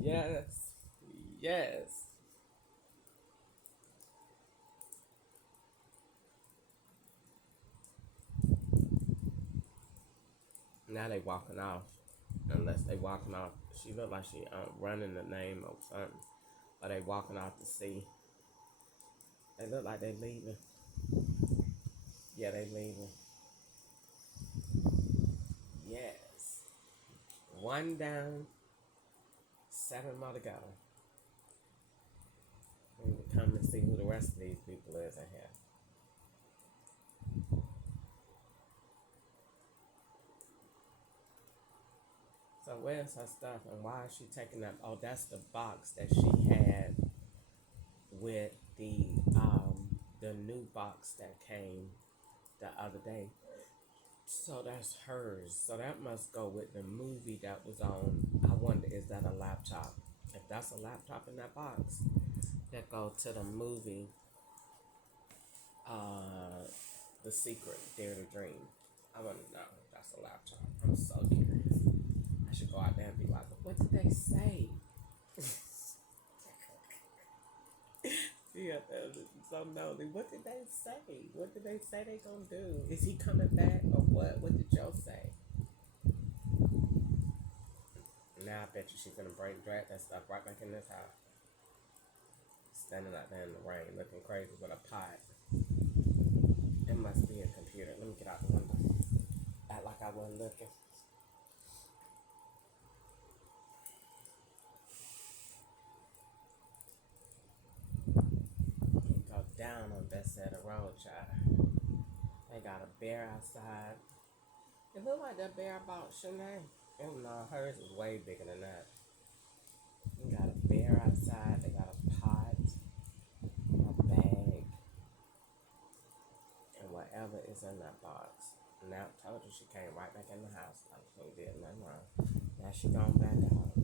Yes. Yes. Now they walking off. Unless they walking off. She look like she running the name or something. Or they walking off to sea. They look like they leaving. Yeah, they leaving. Yes. One down, seven more to go. We will come and see who the rest of these people is in here. So where's her stuff and why is she taking that? Oh, that's the box that she had with the new box that came the other day. So that's hers. So that must go with the movie that was on. I wonder, is that a laptop? If that's a laptop in that box, that go to the movie, uh, The Secret, Dare to Dream. I want to know if that's a laptop. I'm so curious. I should go out there and be like, what did they say? Yeah, so nosy. What did they say? What did they say they gonna do? Is he coming back or what? What did Joe say? Now I bet you she's gonna drag that stuff right back in this house. Standing out there in the rain, looking crazy with a pot. It must be a computer. Let me get out the window. Act like I wasn't looking. Go down on that side of the road, child. They got a bear outside. It looked like that bear bought Shanae. Oh no, hers is way bigger than that. They got a bear outside. They got a pot, a bag, and whatever is in that box. Now told you she came right back in the house like she did nothing wrong. Now she gone back out,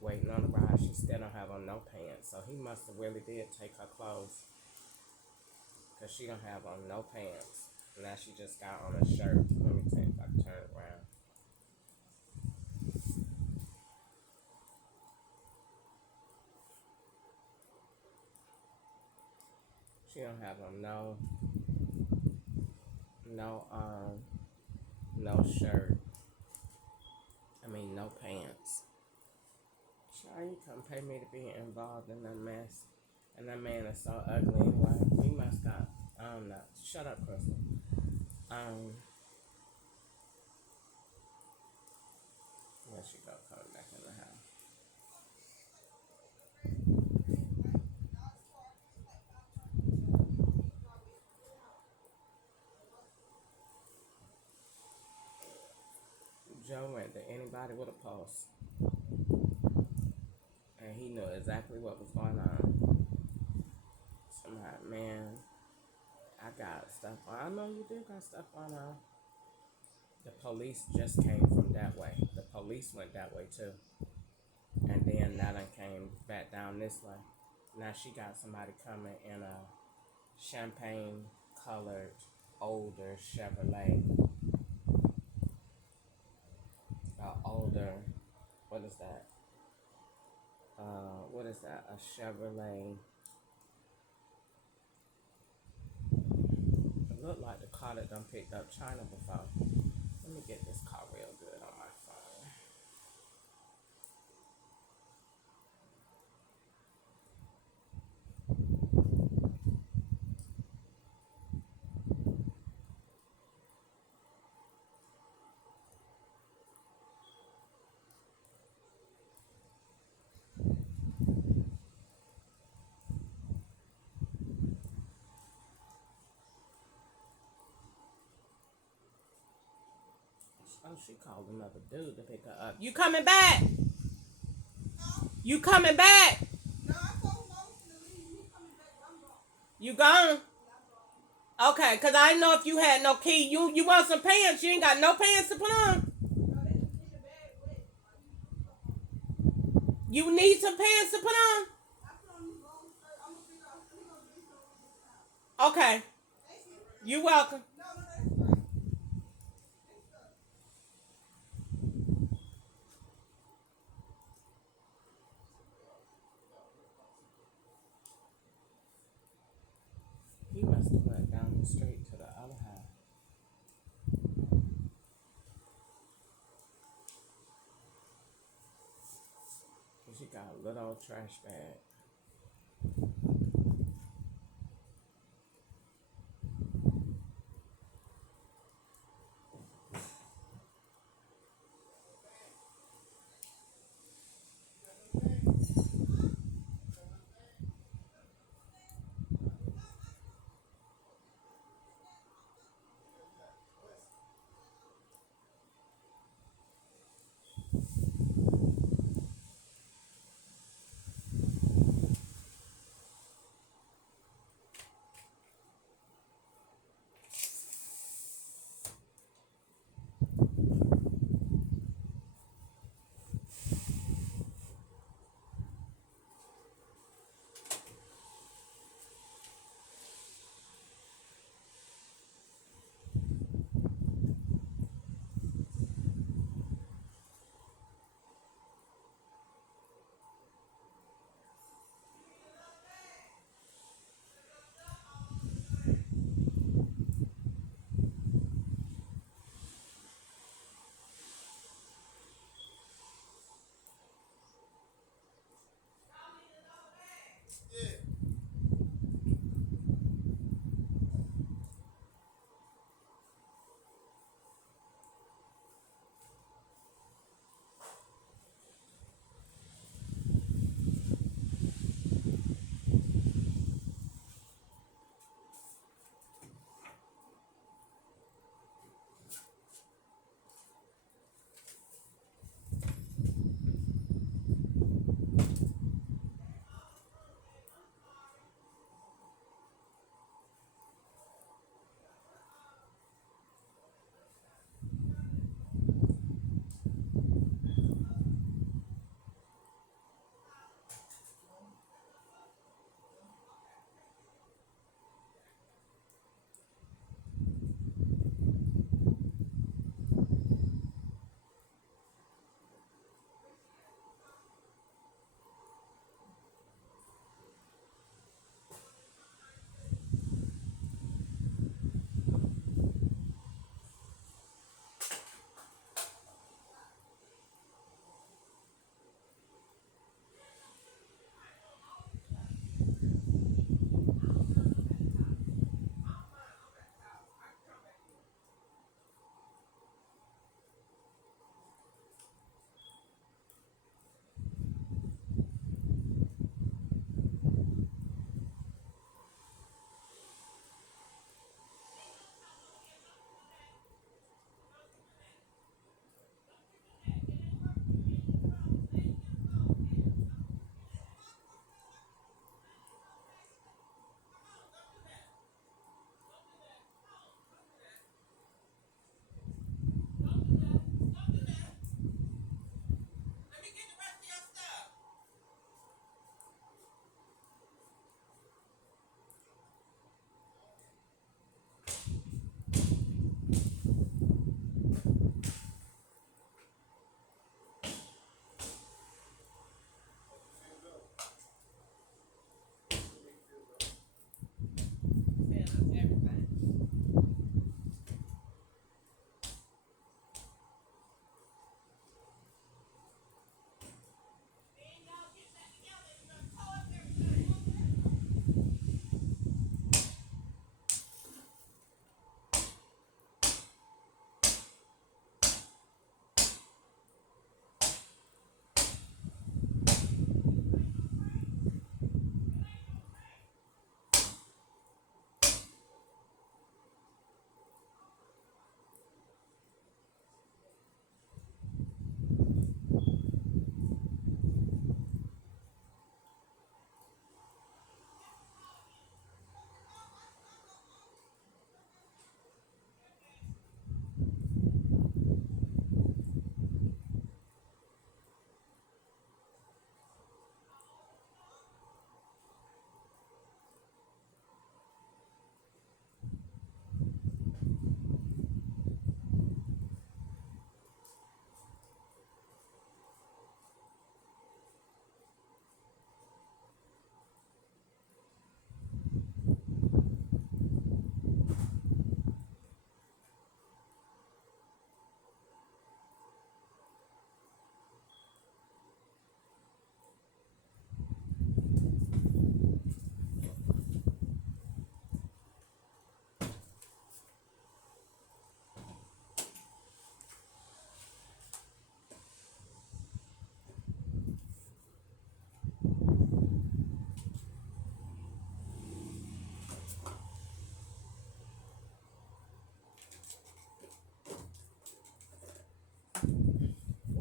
waiting on the ride. She still don't have on no pants, so he must have really did take her clothes, cause she don't have on no pants. Now she just got on a shirt. Let me see if I can turn it around. She don't have on no no shirt. I mean no pants. Sure, you come pay me to be involved in that mess. And that man is so ugly anyway. He must got I don't know. Shut up, Crystal. Um where she go coming back in the house. Joe went to anybody with a pulse. And he knew exactly what was going on. Somebody, man, I got stuff on. I know you do got stuff on. The police just came from that way. The police went that way too. And then now they came back down this way. Now she got somebody coming in a champagne colored older Chevrolet. Older, what is that? What is that? A Chevrolet. It looked like the car that done picked up China before. Let me get this car real good on my phone. Oh, she called another dude to pick her up. You coming back? You coming back? You gone? Okay, cause I didn't know if you had no key. You want some pants? You ain't got no pants to put on. You need some pants to put on. Okay, you welcome. got a little old trash bag.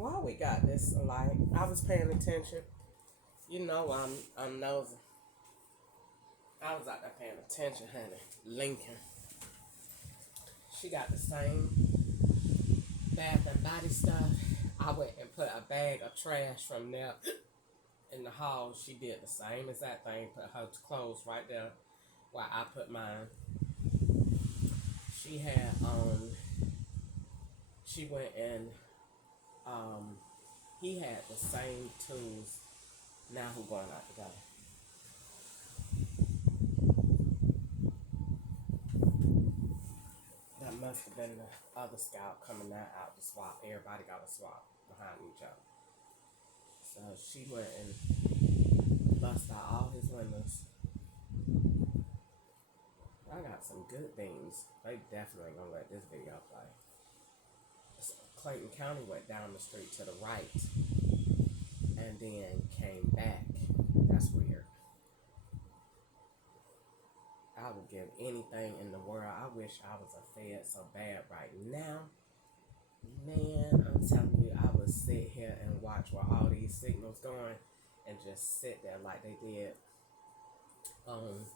why we got this alike? I was paying attention. You know, I'm nosy. I was out there paying attention, honey. Lincoln. She got the same Bath and Body stuff. I went and put a bag of trash from there in the hall. She did the same exact thing. Put her clothes right there while I put mine. She had she went and he had the same tools. Now who going out together? That must have been the other scout coming out to swap. Everybody got a swap behind each other. So she went and bust out all his windows. I got some good things. They definitely gonna let this video play. Clayton County went down the street to the right and then came back. That's weird. I would give anything in the world. I wish I was a Fed so bad right now. Man, I'm telling you, I would sit here and watch where all these signals going and just sit there like they did on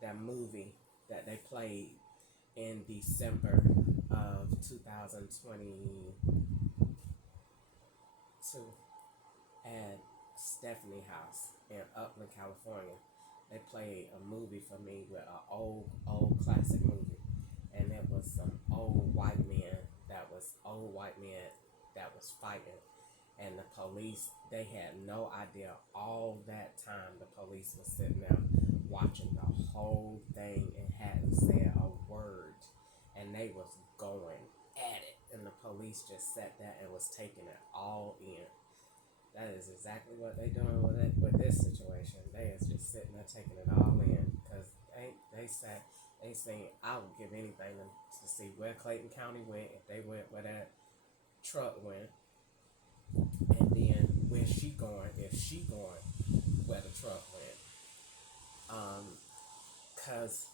that movie that they played in December of 2022 at Stephanie House in Upland, California. They played a movie for me with an old classic movie, and it was some old white men that was fighting, and the police, they had no idea all that time the police was sitting there watching the whole thing and hadn't said a word, and they was going at it, and the police just sat there and was taking it all in. That is exactly what they doing with this situation. They is just sitting there taking it all in because they saying I would give anything to see where Clayton County went, if they went where that truck went, and then where she going, if she going where the truck went. Cause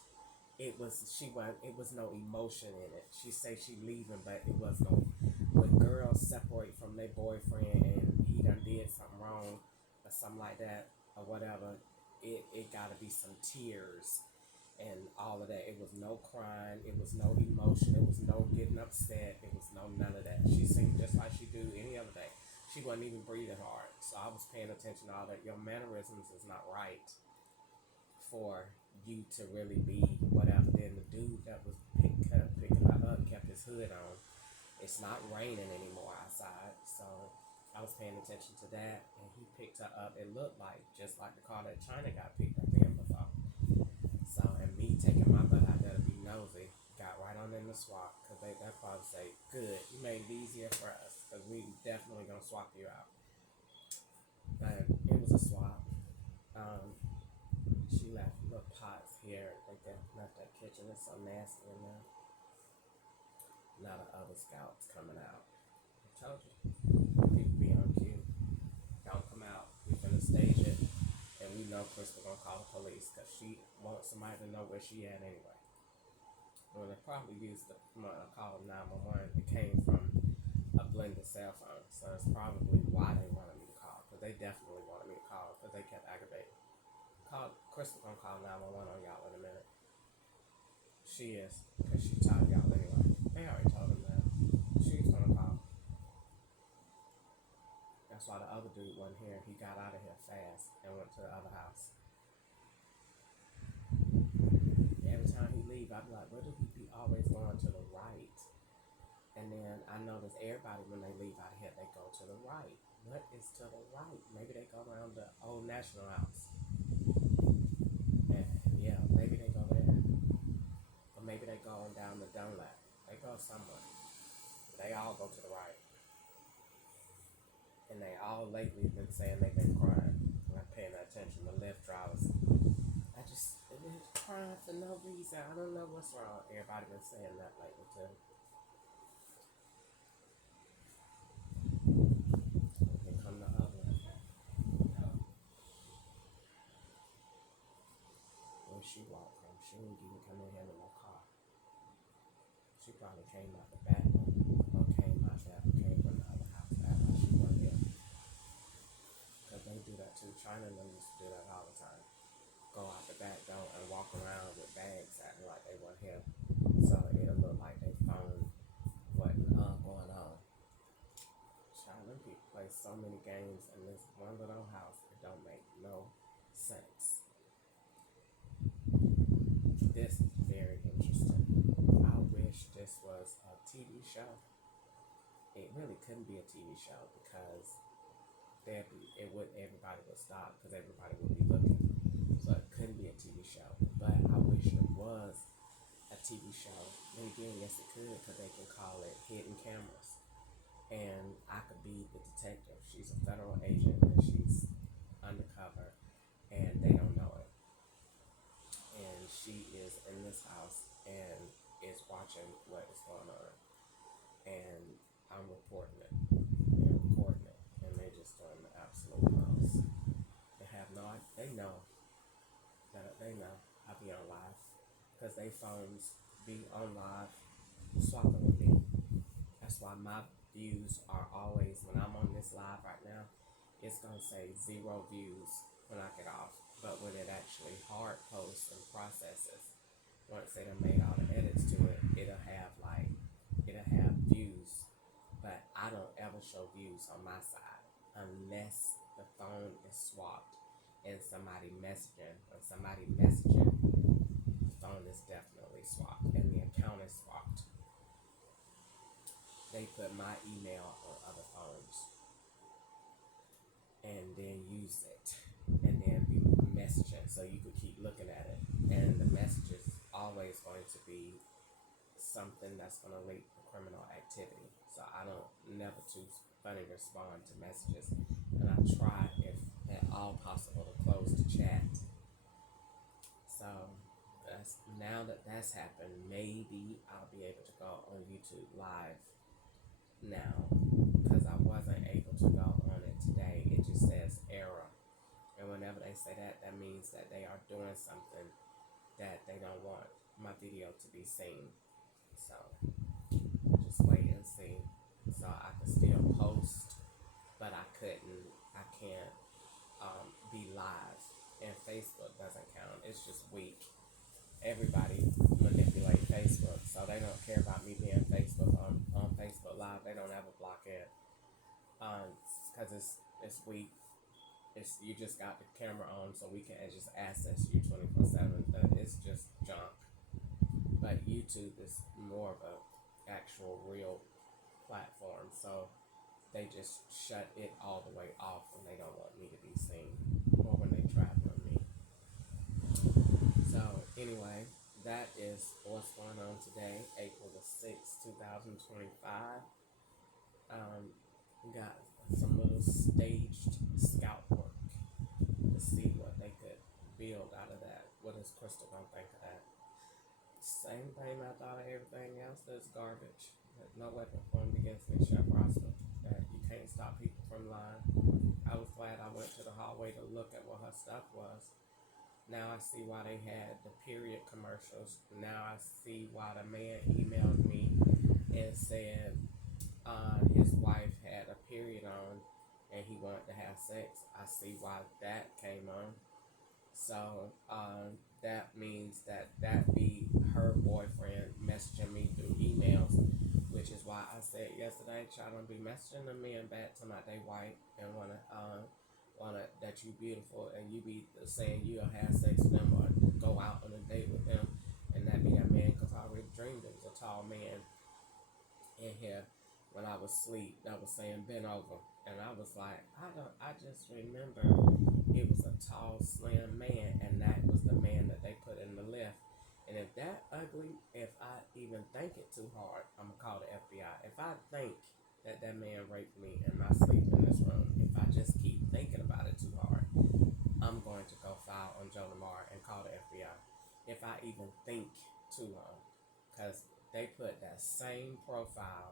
it was no emotion in it. She say she leaving, but it was no. When girls separate from their boyfriend and he done did something wrong or something like that or whatever, it gotta be some tears and all of that. It was no crying, it was no emotion, it was no getting upset, it was no none of that. She seemed just like she do any other day. She wasn't even breathing hard. So I was paying attention to all that. Your mannerisms is not right for you to really be whatever. Then the dude that was picking her up kept his hood on. It's not raining anymore outside, so I was paying attention to that, and he picked her up. It looked like just like the car that China got picked up in before. So, and me taking my butt out there to be nosy, got right on in the swap, because they'll probably say, good, you made it easier for us, because we definitely going to swap you out. But it was a swap. She left little pots here. They left that kitchen. It's so nasty in there. Now the other scouts coming out. I told you. People be on cue. Don't come out. We finna stage it. And we know Crystal gonna call the police because she wants somebody to know where she at anyway. Well, they probably used the call 911. It came from a blended cell phone. So that's probably why they wanted me to call. Because they definitely wanted me to call because they kept aggravating. Crystal gonna call 911 on y'all in a minute. She is, because she told y'all anyway. They already told him that. She's gonna call. That's why the other dude wasn't here. He got out of here fast and went to the other house. Every time he leave, I'd be like, where do he be always going to the right? And then I notice everybody when they leave out of here, they go to the right. What is to the right? Maybe they go around the old National House. Yeah, maybe they go there. Or maybe they go on down the Dunlap. They go somewhere. They all go to the right. And they all lately been saying they've been crying. I'm not paying attention. The Lyft drivers. They're crying for no reason. I don't know what's wrong. Everybody been saying that lately too. Here come the other one. Where she walked from, she didn't even come in here with no car. She probably came out the back or came out that, came from the other house. That's why she bags acting like they weren't here. So it'll look like they phone wasn't going on. Child, them people play so many games in this one little house. It don't make no sense. This is very interesting. I wish this was a TV show. It really couldn't be a TV show because everybody would stop because everybody would be looking. So it couldn't be a TV show. But I wish it was a TV show. And again, yes, it could because they can call it hidden cameras. And I could be the detective. She's a federal agent and she's undercover and they don't know it. And she is in this house and is watching what is going on. And I'm reporting it and recording it. And they just doing the absolute most. They know I be on live. Because they phones be on live swapping with me. That's why my views are always, when I'm on this live right now, it's going to say 0 views when I get off. But when it actually hard posts and processes, once they done made all the edits to it, it'll have views. But I don't ever show views on my side unless the phone is swapped and somebody messaging. When somebody messaging, the phone is definitely swapped and the account is swapped. They put my email on other phones and then use it and then be messaging so you could keep looking at it. And the message is always going to be something that's going to link to criminal activity. So I don't never too funny respond to messages. And I try, if at all possible, to close the chat. So now that that's happened, maybe I'll be able to go on YouTube live now because I wasn't able to go on it today. It just says error. And whenever they say that, that means that they are doing something that they don't want my video to be seen. So just wait and see. So I can still post, but I can't be live. And Facebook doesn't count. It's just weak. Everybody manipulate Facebook, so they don't care about me being Facebook on Facebook Live. They don't ever block it, because it's weak. You just got the camera on, so we can just access you 24/7. It's just junk. But YouTube is more of a actual real platform, so they just shut it all the way off when they don't want me to be seen or when they travel on me. So anyway, that is what's going on today, April the 6th, 2025. We got some little staged scout work to see what they could build out of that. What is Crystal gonna think of that? Same thing I thought of everything else. That's garbage. There's no weapon formed against me shall prosper. That you can't stop people from lying. I was glad I went to the hallway to look at what her stuff was. Now I see why they had the period commercials. Now I see why the man emailed me and said his wife had a period on and he wanted to have sex. I see why that came on. So that means that be her boyfriend messaging me through emails, which is why I said yesterday, y'all don't be messaging the men back to my they white and wanna that you beautiful and you be saying you'll have sex with them or go out on a date with them, and that be that man, because I already dreamed it was a tall man in here when I was asleep that was saying bend over, and I was like, I just remember it was a tall slim man, and that was the man that they put in the lift. And if that ugly, if I even think it too hard, I'm gonna call the FBI. If I think that man raped me in my sleep in this room, if I just keep thinking about it too hard, I'm going to go file on Joe Lamar and call the FBI. If I even think too long, because they put that same profile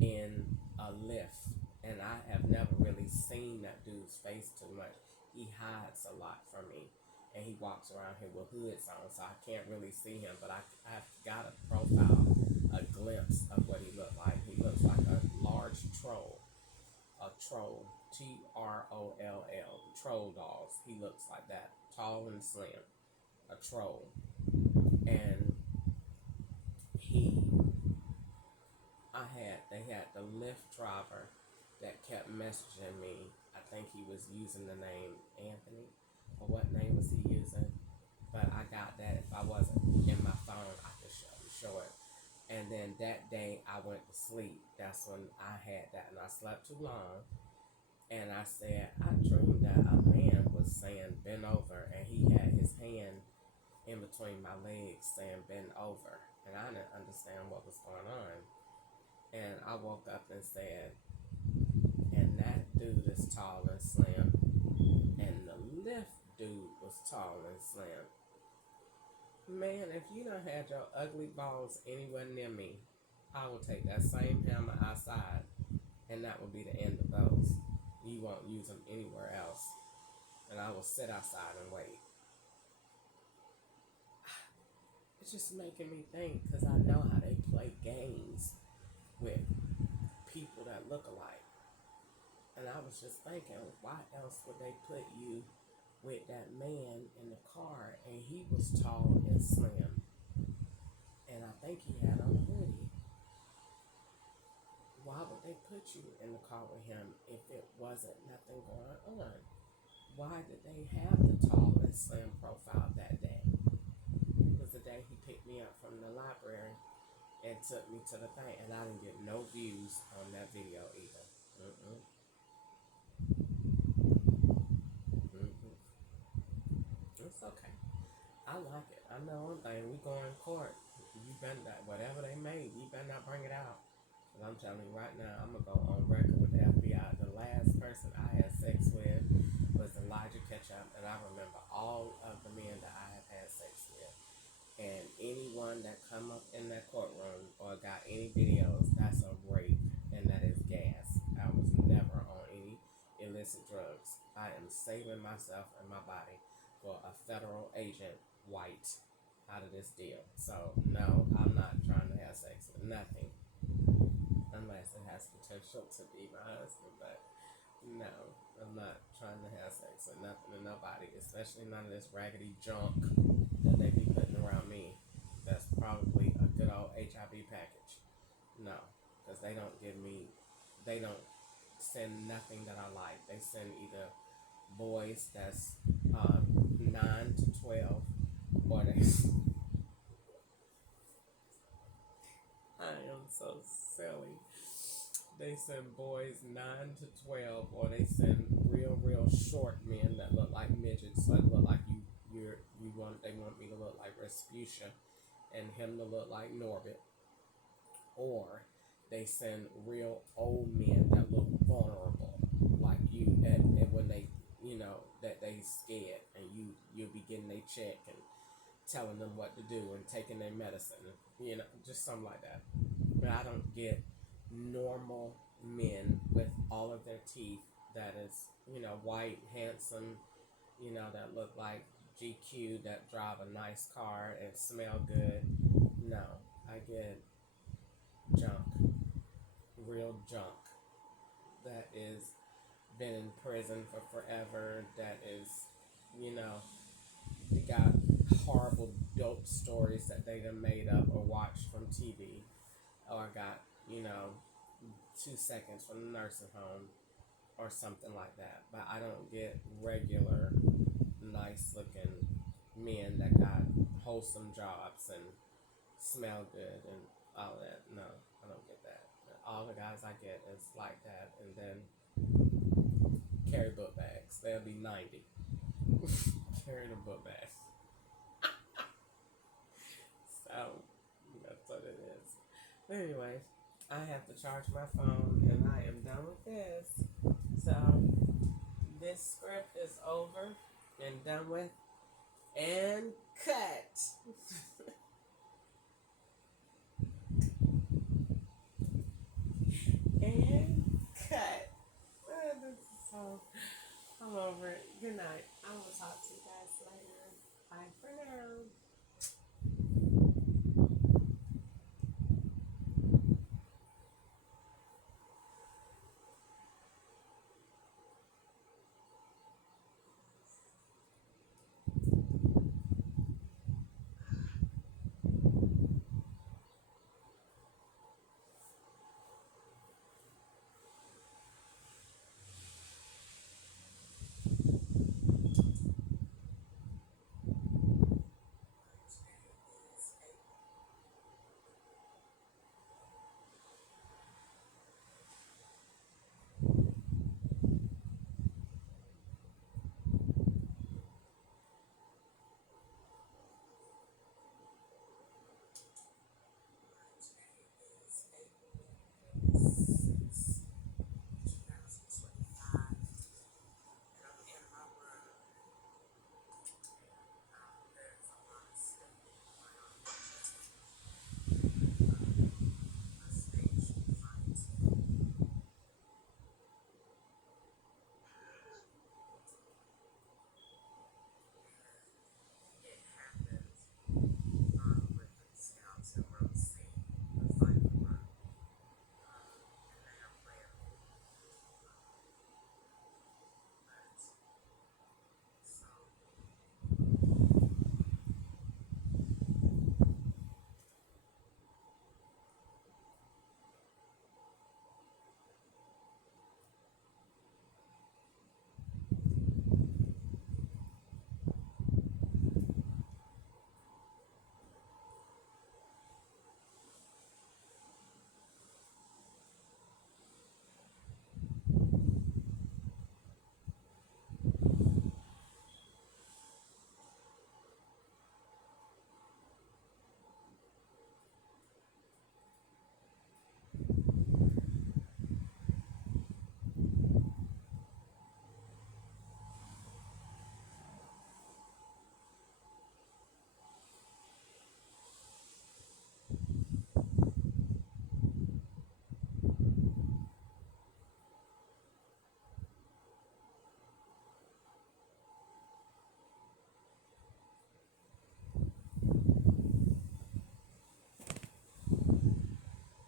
in a lift, and I have never really seen that dude's face too much. He hides a lot from me, and he walks around here with hoods on, so I can't really see him, but I've got a profile, a glimpse of what he looked like. He looks like a large troll, Troll, troll dolls. He looks like that, tall and slim, a troll. and he, they had the Lyft driver that kept messaging me. I think he was using the name Anthony, or what name was he using? But I got that. If I wasn't in my phone, I could show it. And then that day I went to sleep. That's when I had that, and I slept too long. And I said, I dreamed that a man was saying bend over, and he had his hand in between my legs saying bend over. And I didn't understand what was going on. And I woke up and said, and that dude is tall and slim. And the Lyft dude was tall and slim. Man, if you don't have your ugly balls anywhere near me, I will take that same hammer outside, and that will be the end of those. You won't use them anywhere else, and I will sit outside and wait. It's just making me think, because I know how they play games with people that look alike. And I was just thinking, why else would they put you with that man in the car, and he was tall and slim, and I think he had on a hoodie. Why would they put you in the car with him if it wasn't nothing going on? Why did they have the tall and slim profile that day? It was the day he picked me up from the library and took me to the thing, and I didn't get no views on that video either. Mm-mm. It's okay. I like it. I know one thing. We go in court. You better not, whatever they made, you better not bring it out. But I'm telling you right now, I'm going to go on record with the FBI. The last person I had sex with was Elijah Ketchup, and I remember all of the men that I have had sex with. And anyone that come up in that courtroom or got any videos, that's a rape, and that is gas. I was never on any illicit drugs. I am saving myself and my body for a federal agent, white, out of this deal. So, no, I'm not trying to have sex with nothing. Unless it has potential to be my husband. But, no, I'm not trying to have sex with nothing and nobody. Especially none of this raggedy junk that they be putting around me. That's probably a good old HIV package. No, because they don't send nothing that I like. They send either boys that's 9 to 12, or they I am so silly. They send boys 9 to 12, or they send real short men that look like midgets. So it look like they want me to look like Respucia, and him to look like Norbit. Or they send real old men that look vulnerable, like you, and when they, that they scared, and you'll be getting their check and telling them what to do and taking their medicine, just something like that. But I don't get normal men with all of their teeth that is, white, handsome, that look like GQ, that drive a nice car and smell good. No, I get junk, real junk that is been in prison for forever, that is, they got horrible dope stories that they done made up or watched from TV, or got, 2 seconds from the nursing home or something like that. But I don't get regular, nice looking men that got wholesome jobs and smell good and all that. No, I don't get that. All the guys I get is like that, and then carry book bags. They'll be 90 carrying a book bag. So that's what it is. But anyways, I have to charge my phone, and I am done with this. So this script is over and done with, and cut. And cut. This is so, I'm over it. Good night. I will talk to you guys later. Bye for now.